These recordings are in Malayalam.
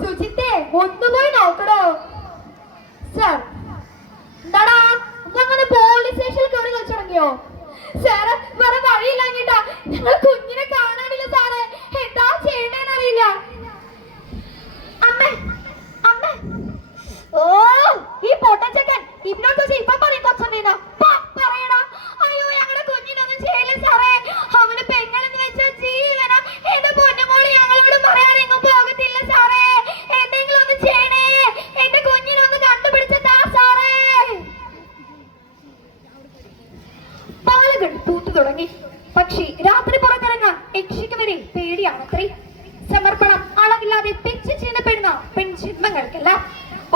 സുജിത്തെ ഒന്നുപോയി നോക്കടോ. സാർ എന്താടാ അങ്ങനെ പോലീസ് സ്റ്റേഷനിൽ കയറി വെച്ചിറങ്ങിയോ? സാറ് വേറെ വഴിയില്ലാഞ്ഞിട്ടാ. ഞങ്ങൾ കുഞ്ഞിനെ കാണാനില്ല സാറേ. എന്താ ചെയ്യണേന്ന് അറിയില്ല. അമ്മേ അമ്മേ ഓ ഈ പൊട്ടച്ചക്കൻ ഇവനോട് ചോദിച്ചാൽ ഇപ്പൊ പറയും കൊച്ചമ്മേനാ പറയണ. അയ്യോ ഞങ്ങളുടെ കുഞ്ഞിനൊന്നും ചെയ്യില്ല സാറേ. അവന് പെങ്ങളെന്ന് വെച്ചാൽ ജീവന. എന്റെ പൊന്നുമോള് ഞങ്ങളോട് പറയാനെങ്ങും പോകത്തില്ല സാറേ. എന്തെങ്കിലും ഒന്ന് ചെയ്യണേ. എന്റെ കുഞ്ഞിനൊന്ന് കണ്ടുപിടിച്ചതാ സാറേ. പാലുകൾ പൂത്തു തുടങ്ങി. പക്ഷി രാത്രി പുറത്തിറങ്ങാൻ യക്ഷിക്ക് വരെ പേടിയാണത്രേ. സമർപ്പണം അളവില്ലാതെ പിച്ച് ചീനപ്പെടുന്ന പെൺജന്മങ്ങൾക്കല്ല.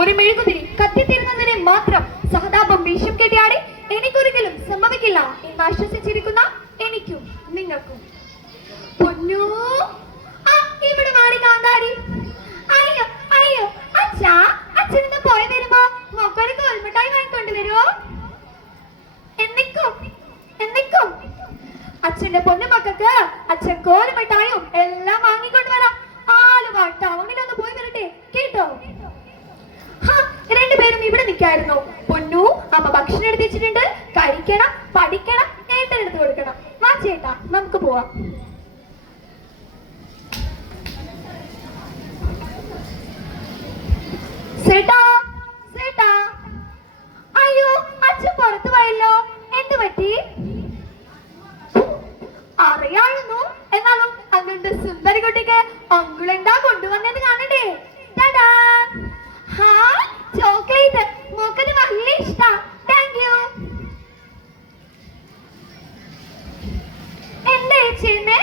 ഒരു മെഴുകുതിരി കത്തിത്തീരുന്നതിനെ മാത്രം സഹതാപം വീശും കെട്ടിയാടി എനിക്കൊരിക്കലും സംഭവിക്കില്ല എന്ന് ആശ്വസിച്ചിരിക്കുന്ന എനിക്കും നിങ്ങൾക്കും. പൊന്നൂ ഇവിടെ മാടി കാന്താരി. അയ്യോ അയ്യോ അച്ഛാ, അച്ഛനൊന്ന് പോയി വരുമ്പോ മൊക്കൊരു കോൽമിഠായി വാങ്ങിക്കൊണ്ട് വരുമോ? എന്നിക്കും എന്നിക്കും അച്ഛന്റെ പൊന്നു മക്കൾക്ക് അച്ഛൻ കോൽമിഠായും എല്ലാം വാങ്ങിക്കൊണ്ട് വരാം. ആലുവ ടൗണിലൊന്ന് പോയി വരട്ടെ കേട്ടോ. രണ്ടുപേരും ഇവിടെ നിൽക്കായിരുന്നു. പൊന്നു അമ്മ ഭക്ഷണം എടുത്ത് വെച്ചിട്ടുണ്ട്. കഴിക്കണം, പഠിക്കണം, ഏട്ടൻ എടുത്ത് കൊടുക്കണം. വാ ചേട്ടാ നമുക്ക് പോവാം. ചേട്ടാ ചേട്ടാ. അയ്യോ അച്ഛൻ പുറത്തു പോയല്ലോ. എന്ത് പറ്റി? അറിയായിരുന്നു. എന്നാലും അങ്ങനത്തെ സുന്ദരി കുട്ടിക്ക് അങ്കിളെന്താ കൊണ്ടുവന്നത് കാണണ്ടേ? ചോക്ലേറ്റ് മോക്കത് വലിയ ഇഷ്ടാ. Thank you. എന്താ ചെയ്യുന്നേ?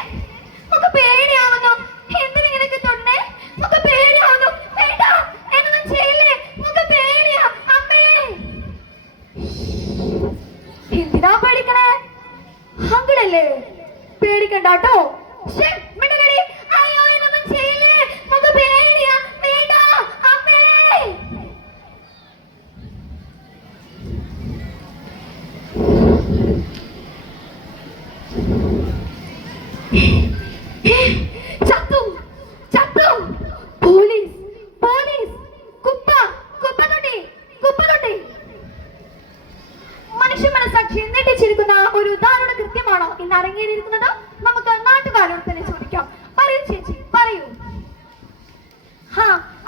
നമുക്ക് പേടിയാവുന്നു. എന്തിനിങ്ങനൊക്കെ തൊണ്ണേ? നമുക്ക് പേടിയാവുന്നു. വേണ്ട എന്നൊന്നും ചെയ്യില്ലേ. നമുക്ക് പേടിയാ. അമ്മേ എന്തിനാ പേടിക്കണേ? അങ്കിളല്ലേ? പേടിക്കണ്ടാട്ടോ. അയ്യോ എന്നൊന്നും ചെയ്യില്ലേ. നമുക്ക് പേടിയാ. വേണ്ട അമ്മേ. ചത്തു ചത്തു. Police police. കുപ്പത്തൊട്ടി കുപ്പത്തൊട്ടി. മനുഷ്യ മനസാക്ഷി നെട്ടിച്ചിരിക്കുന്ന ഒരു ഉദാഹരണ കൃത്യമാണോ ഇന്ന് അരങ്ങേറിയിരിക്കുന്നത്? നമുക്ക് നാട്ടുകാരോട് തന്നെ ചോദിക്കാം. പറയൂ ചേച്ചി പറയൂ.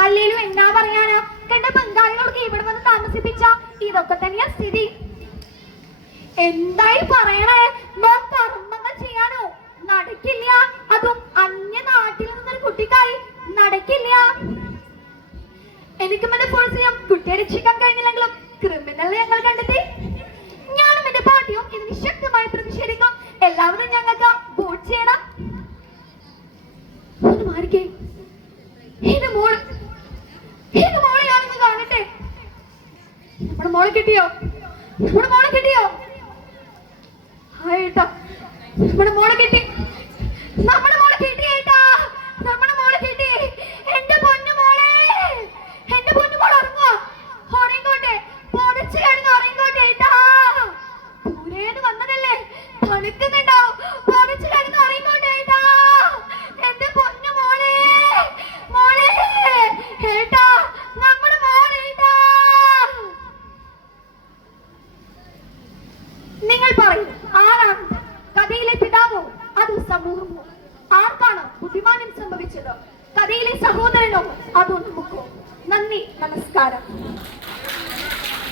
അല്ലേലും എന്നാ പറയാനാ? കണ്ട ബംഗാളികൾക്ക് ഇവിടെ വന്ന് താമസിപ്പിച്ച ഇതൊക്കെ തന്നെയാ സ്ഥിതി. എന്തായി പറയണേ? കർമ്മങ്ങൾ ചെയ്യാനോ നടക്കില്ല. അതും അന്യ നാട്ടിൽ നിന്നൊരു കുട്ടിക്കായി നടക്കില്ല. എനിക്കും എന്റെ ഫോഴ്സിനും കുട്ടിയെ രക്ഷിക്കാൻ കഴിഞ്ഞില്ലെങ്കിലും ക്രിമിനൽ ഞങ്ങൾ കണ്ടെത്തി. ഞാനും എന്റെ പാർട്ടിയും ഇതിന് ശക്തമായി പ്രതിഷേധിക്കും. എല്ലാവരും ഞങ്ങൾക്ക് വോട്ട് ചെയ്യണം. മോളെയാണെന്ന് കാണട്ടെ. നമ്മുടെ മോളെ കിട്ടിയോ? നമ്മുടെ മോളെ കിട്ടിയോ? ഏട്ടാ നമ്മുടെ മോളെ കിട്ടി. നമ്മുടെ മോളെ കിട്ടി ഏട്ടാ. നമ്മുടെ മോളെ കിട്ടി. എന്റെ പൊന്നു മോളെ. എന്റെ പൊന്നു മോളെ ഉറങ്ങുക. ഉറങ്ങിക്കോട്ടെ. പൊതച്ച് കിടന്ന് ഉറങ്ങിക്കോട്ടെ ഏട്ടാ. ദൂരേന്ന് വന്നതല്ലേ തണുക്കുന്നുണ്ടാവും. പൊതച്ച് കിടന്ന് ഉറങ്ങിക്കോട്ടെ ഏട്ടാ. എന്റെ പൊന്നു മോളെ മോളെ ഏട്ടാ. നമ്മുടെ മോളേട്ടാ. നിങ്ങൾ പറയൂ, ആരാണ് കഥയിലെ പിതാവോ അതോ സമൂഹമോ? ആർക്കാണ് ബുദ്ധിമാനം സംഭവിച്ചത്? കഥയിലെ സഹോദരനോ അതോ നമുക്കോ? നന്ദി, നമസ്കാരം.